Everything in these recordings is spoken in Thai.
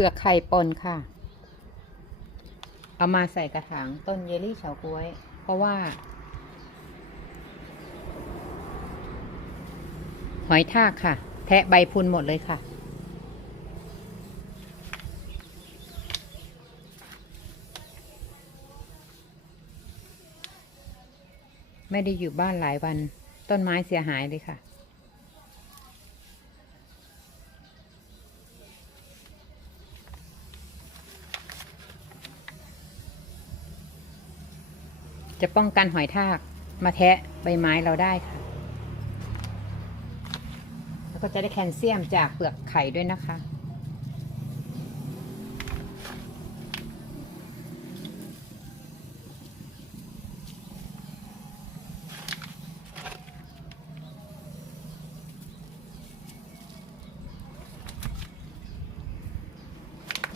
ปลือกไข่ปนค่ะ เอามาใส่กระถางต้นเยลลี่เฉาก๊วย เพราะว่า หอยทากค่ะ แทะใบพุนหมดเลยค่ะ ไม่ได้อยู่บ้านหลายวัน ต้นไม้เสียหายเลยค่ะ จะป้องกันหอยทากมาแทะใบไม้เราได้ค่ะ แล้วก็จะได้แคลเซียมจากเปลือกไข่ด้วยนะคะ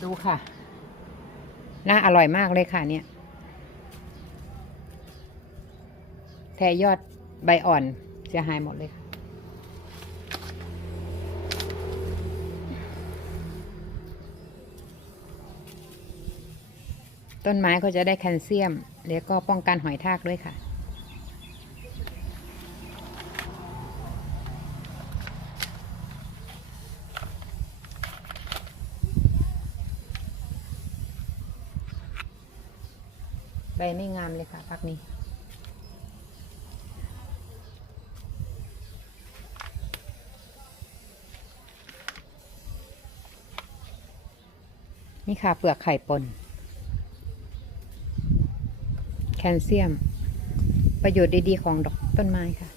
ดูค่ะ น่าอร่อยมากเลยค่ะเนี่ย แทยอดใบอ่อนเสียหายหมดเลยค่ะต้นไม้ก็จะได้แคลเซียม แล้วก็ป้องกันหอยทากด้วยค่ะ ใบไม่งามเลยค่ะพักนี้ นี่ค่ะเปลือกไข่ปน แคลเซียม ประโยชน์ดีๆของดอกต้นไม้ค่ะ